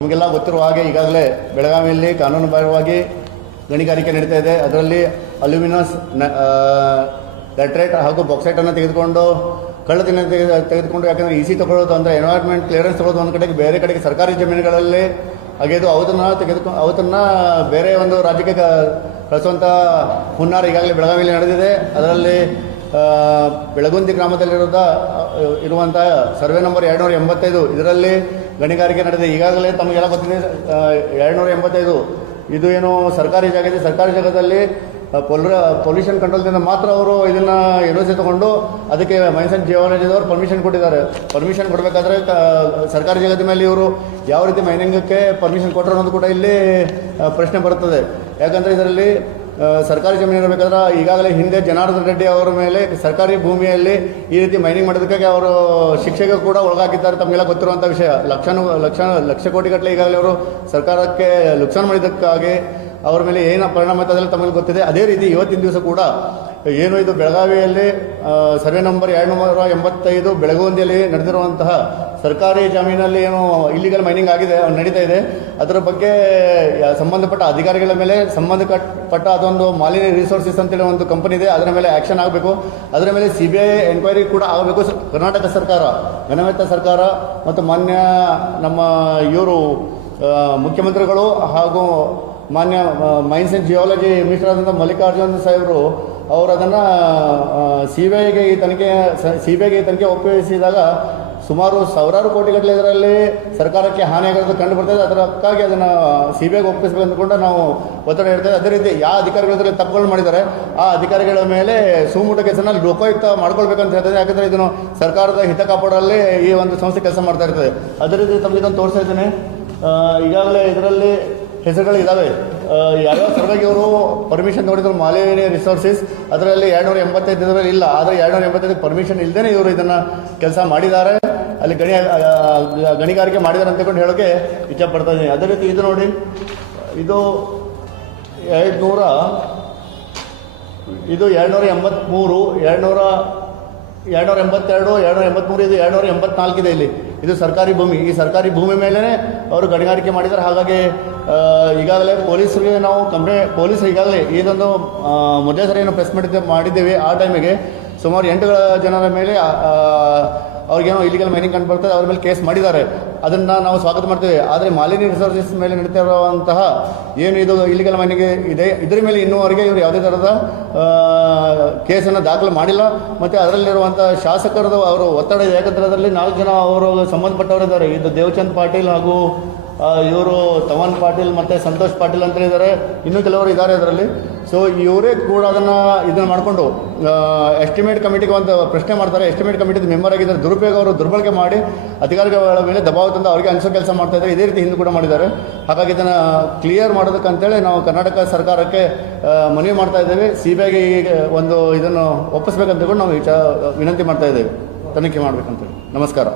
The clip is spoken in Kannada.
ನಿಮಗೆಲ್ಲ ಗೊತ್ತಿರುವ ಹಾಗೆ ಈಗಾಗಲೇ ಬೆಳಗಾವಿಯಲ್ಲಿ ಕಾನೂನುಬಾಹಿರವಾಗಿ ಗಣಿಗಾರಿಕೆ ನಡೀತಾ ಇದೆ. ಅದರಲ್ಲಿ ಅಲ್ಯೂಮಿನಿಯಸ್ ಲ್ಯಾಟ್ರೇಟ್ ಹಾಗೂ ಬಾಕ್ಸೈಟನ್ನು ತೆಗೆದುಕೊಂಡು ಕಳ್ಳತಿನ ತೆಗೆದುಕೊಂಡು, ಯಾಕಂದರೆ ಇಸಿ ತಗೊಳ್ಳೋದು ಅಂದರೆ ಎನ್ವೈರ್ಮೆಂಟ್ ಕ್ಲಿಯರೆನ್ಸ್ ತಗೊಳ್ಳೋದು ಒಂದು ಕಡೆಗೆ, ಬೇರೆ ಕಡೆಗೆ ಸರ್ಕಾರಿ ಜಮೀನುಗಳಲ್ಲಿ ಹಾಗೆದು ಅವತ್ತನ್ನು ಬೇರೆ ಒಂದು ರಾಜ್ಯಕ್ಕೆ ಕಳಿಸುವಂಥ ಹುನ್ನಾರ ಈಗಾಗಲೇ ಬೆಳಗಾವಿಯಲ್ಲಿ ನಡೆದಿದೆ. ಅದರಲ್ಲಿ ಬೆಳಗುಂದಿ ಇರುವಂಥ ಸರ್ವೆ ನಂಬರ್ 285 ಇದರಲ್ಲಿ ಗಣಿಗಾರಿಕೆ ನಡೆದಿದೆ. ಈಗಾಗಲೇ ತಮಗೆಲ್ಲ ಗೊತ್ತಿದೆ 285 ಇದು ಏನು ಸರ್ಕಾರಿ ಜಾಗ ಇದೆ. ಸರ್ಕಾರಿ ಜಾಗದಲ್ಲಿ ಪೊಲ್ಯೂಷನ್ ಕಂಟ್ರೋಲ್ದಿಂದ ಮಾತ್ರ ಅವರು ಇದನ್ನು ಎನ್ಒಸಿ ತಗೊಂಡು ಅದಕ್ಕೆ ಮೈನ್ಸ್ ಆ್ಯಂಡ್ ಜಿಯಾಲಜಿದವರು ಪರ್ಮಿಷನ್ ಕೊಟ್ಟಿದ್ದಾರೆ. ಪರ್ಮಿಷನ್ ಕೊಡಬೇಕಾದ್ರೆ ಸರ್ಕಾರಿ ಜಾಗದ ಮೇಲೆ ಇವರು ಯಾವ ರೀತಿ ಮೈನಿಂಗಕ್ಕೆ ಪರ್ಮಿಷನ್ ಕೊಟ್ಟರು ಅನ್ನೋದು ಕೂಡ ಇಲ್ಲಿ ಪ್ರಶ್ನೆ ಬರುತ್ತದೆ. ಯಾಕಂದರೆ ಇದರಲ್ಲಿ ಸರ್ಕಾರಿ ಜಮೀನು ಇರಬೇಕಾದ್ರೆ ಈಗಾಗಲೇ ಹಿಂದೆ ಜನಾರ್ದನ್ ರೆಡ್ಡಿ ಅವರ ಮೇಲೆ ಸರ್ಕಾರಿ ಭೂಮಿಯಲ್ಲಿ ಈ ರೀತಿ ಮೈನಿಂಗ್ ಮಾಡೋದಕ್ಕೆ ಅವರು ಶಿಕ್ಷೆಗೆ ಕೂಡ ಒಳಗಾಕಿದ್ದಾರೆ. ತಮಗೆಲ್ಲ ಗೊತ್ತಿರುವಂಥ ವಿಷಯ. ಲಕ್ಷ ಕೋಟಿಗಟ್ಟಲೆ ಈಗಾಗಲೇ ಅವರು ಸರ್ಕಾರಕ್ಕೆ ನುಕ್ಸಾನ್ ಮಾಡಿದ್ದಕ್ಕಾಗಿ ಅವರ ಮೇಲೆ ಏನು ಪರಿಣಾಮ ಅದೆಲ್ಲ ತಮಗೆ ಗೊತ್ತಿದೆ. ಅದೇ ರೀತಿ ಇವತ್ತಿನ ದಿವಸ ಕೂಡ ಏನು ಇದು ಬೆಳಗಾವಿಯಲ್ಲಿ ಸರ್ವೆ ನಂಬರ್ 285 ಬೆಳಗುಂದಿಯಲ್ಲಿ ನಡೆದಿರುವಂತಹ ಸರ್ಕಾರಿ ಜಮೀನಲ್ಲಿ ಏನು ಇಲ್ಲಿಗಲ್ ಮೈನಿಂಗ್ ಆಗಿದೆ, ನಡೀತಾ ಇದೆ, ಅದರ ಬಗ್ಗೆ ಸಂಬಂಧಪಟ್ಟ ಅಧಿಕಾರಿಗಳ ಮೇಲೆ ಸಂಬಂಧಪಟ್ಟ ಅದೊಂದು ಮಾಲಿನ್ಯ ರಿಸೋರ್ಸಸ್ ಅಂತೇಳಿ ಒಂದು ಕಂಪನಿ ಇದೆ, ಅದರ ಮೇಲೆ ಆ್ಯಕ್ಷನ್ ಆಗಬೇಕು. ಅದರ ಮೇಲೆ CBI ಎನ್ಕ್ವೈರಿ ಕೂಡ ಆಗಬೇಕು. ಕರ್ನಾಟಕ ಸರ್ಕಾರ, ಘನವೆತ್ತ ಸರ್ಕಾರ ಮತ್ತು ಮಾನ್ಯ ನಮ್ಮ ಇವರು ಮುಖ್ಯಮಂತ್ರಿಗಳು ಹಾಗೂ ಮಾನ್ಯ ಮೈನ್ಸ್ ಆ್ಯಂಡ್ ಜಿಯಾಲಜಿ ಮಿನಿಸ್ಟರ್ ಆದಂಥ ಮಲ್ಲಿಕಾರ್ಜುನ್ ಸಾಹೇಬರು ಅವರು ಅದನ್ನು CBIಗೆ ಈ ತನಿಖೆ ಒಪ್ಪಿಸಿದಾಗ ಸುಮಾರು ಸಾವಿರಾರು ಕೋಟಿಗಟ್ಟಲೆ ಇದರಲ್ಲಿ ಸರ್ಕಾರಕ್ಕೆ ಹಾನಿಯಾಗಿರೋದು ಕಂಡು ಬರ್ತದೆ. ಅದಕ್ಕಾಗಿ ಅದನ್ನು CBIಗೆ ಒಪ್ಪಿಸಬೇಕು ಅಂದ್ಕೊಂಡು ನಾವು ಒತ್ತಡ ಇರ್ತೇವೆ. ಅದೇ ರೀತಿ ಯಾವ ಅಧಿಕಾರಿಗಳು ಇದರಲ್ಲಿ ತಪ್ಪುಗಳು ಮಾಡಿದ್ದಾರೆ ಆ ಅಧಿಕಾರಿಗಳ ಮೇಲೆ ಸುಮೂಟ ಕೆಲಸನ ಲೋಕಾಯುಕ್ತ ಮಾಡ್ಕೊಳ್ಬೇಕಂತ ಹೇಳ್ತದೆ. ಯಾಕಂದರೆ ಇದನ್ನು ಸರ್ಕಾರದ ಹಿತ ಕಾಪಾಡಲ್ಲಿ ಈ ಒಂದು ಸಂಸ್ಥೆ ಕೆಲಸ ಮಾಡ್ತಾ ಇರ್ತದೆ. ಅದೇ ರೀತಿ ತಮಗೆ ಇದನ್ನು ತೋರಿಸ್ತಾ ಇದ್ದೇನೆ. ಈಗಾಗಲೇ ಇದರಲ್ಲಿ ಹೆಸರುಗಳು ಇದ್ದಾವೆ. ಯಾವ್ಯಾವ ಸರ್ವೆಗೆ ಇವರು ಪರ್ಮಿಷನ್ ನೋಡಿದ್ರು ಮಾಲಿನ್ಯ ರಿಸೋರ್ಸಸ್, ಅದರಲ್ಲಿ 285 ಇದರಲ್ಲಿ ಇಲ್ಲ. ಆದರೆ 285 ಪರ್ಮಿಷನ್ ಇಲ್ಲದೇ ಇವರು ಇದನ್ನು ಕೆಲಸ ಮಾಡಿದ್ದಾರೆ, ಅಲ್ಲಿ ಗಣಿಗಾರಿಕೆ ಮಾಡಿದ್ದಾರೆ ಅಂತಕೊಂಡು ಹೇಳೋಕ್ಕೆ ಇಚ್ಛಪಡ್ತಾ ಇದ್ದೀನಿ. ಅದೇ ರೀತಿ ಇದು ನೋಡಿ, ಇದು 283, ಇದು 282, 283, ಇದು 284 ಇದೆ. ಇದು ಸರ್ಕಾರಿ ಭೂಮಿ. ಈ ಸರ್ಕಾರಿ ಭೂಮಿ ಮೇಲೇ ಅವರು ಗಣಿಗಾರಿಕೆ ಮಾಡಿದ್ದಾರೆ. ಹಾಗಾಗಿ ಈಗಾಗಲೇ ಪೊಲೀಸರಿಗೆ ನಾವು ಪೊಲೀಸರು ಈಗಾಗಲೇ ಇದೊಂದು ಮೊದಲೇ ಸರಿ ಏನು ಪ್ರೆಸ್ ಮಾಡಿದ್ದೇವೆ. ಆ ಟೈಮಿಗೆ ಸುಮಾರು 8 ಜನರ ಮೇಲೆ ಅವ್ರಿಗೇನೋ ಇಲ್ಲಿಗಲ್ ಮೈನಿಂಗ್ ಕಂಡು ಬರ್ತದೆ, ಅವ್ರ ಮೇಲೆ ಕೇಸ್ ಮಾಡಿದ್ದಾರೆ. ಅದನ್ನು ನಾವು ಸ್ವಾಗತ ಮಾಡ್ತೇವೆ. ಆದರೆ ಮಾಲಿನ್ಯ ರಿಸೋರ್ಸಸ್ ಮೇಲೆ ನಡೀತಾ ಇರುವಂತಹ ಏನು ಇದು ಇಲ್ಲಿಗಲ್ ಮೈನಿಂಗ್ ಇದೆ, ಇದರ ಮೇಲೆ ಇನ್ನೂವರೆಗೆ ಇವರು ಯಾವುದೇ ಥರದ ಕೇಸನ್ನು ದಾಖಲು ಮಾಡಿಲ್ಲ. ಮತ್ತು ಅದರಲ್ಲಿರುವಂಥ ಶಾಸಕರದು ಅವರು ಒತ್ತಡ ಇದೆ. ಯಾಕಂದರೆ ಅದರಲ್ಲಿ 4 ಜನ ಅವರು ಸಂಬಂಧಪಟ್ಟವರಿದ್ದಾರೆ. ಇದು ದೇವಚಂದ್ ಪಾಟೀಲ್ ಹಾಗೂ ಇವರು ತವನ್ ಪಾಟೀಲ್ ಮತ್ತು ಸಂತೋಷ್ ಪಾಟೀಲ್ ಅಂತ ಹೇಳಿದ್ದಾರೆ. ಇನ್ನೂ ಕೆಲವರು ಇದ್ದಾರೆ ಅದರಲ್ಲಿ. ಸೊ ಇವರೇ ಕೂಡ ಇದನ್ನು ಮಾಡಿಕೊಂಡು ಎಸ್ಟಿಮೇಟ್ ಕಮಿಟಿಗೆ ಒಂದು ಪ್ರಶ್ನೆ ಮಾಡ್ತಾರೆ. ಎಸ್ಟಿಮೇಟ್ ಕಮಿಟಿದ ಮೆಂಬರ್ ಆಗಿದ್ದಾರೆ. ಅವರು ದುರ್ಬಳಕೆ ಮಾಡಿ ಅಧಿಕಾರಿಗಳ ಮೇಲೆ ದಬಾವ ತಂದು ಅವರಿಗೆ ಅನಿಸೋ ಕೆಲಸ ಮಾಡ್ತಾ ಇದ್ದಾರೆ. ಇದೇ ರೀತಿ ಹಿಂದೆ ಕೂಡ ಮಾಡಿದ್ದಾರೆ. ಹಾಗಾಗಿ ಇದನ್ನು ಕ್ಲಿಯರ್ ಮಾಡೋದಕ್ಕಂತೇಳಿ ನಾವು ಕರ್ನಾಟಕ ಸರ್ಕಾರಕ್ಕೆ ಮನವಿ ಮಾಡ್ತಾ ಇದ್ದೇವೆ. CBIಗೆ ಒಂದು ಇದನ್ನು ಒಪ್ಪಿಸ್ಬೇಕಂತ ನಾವು ವಿನಂತಿ ಮಾಡ್ತಾ ಇದ್ದೇವೆ, ತನಿಖೆ ಮಾಡಬೇಕಂತೇಳಿ. ನಮಸ್ಕಾರ.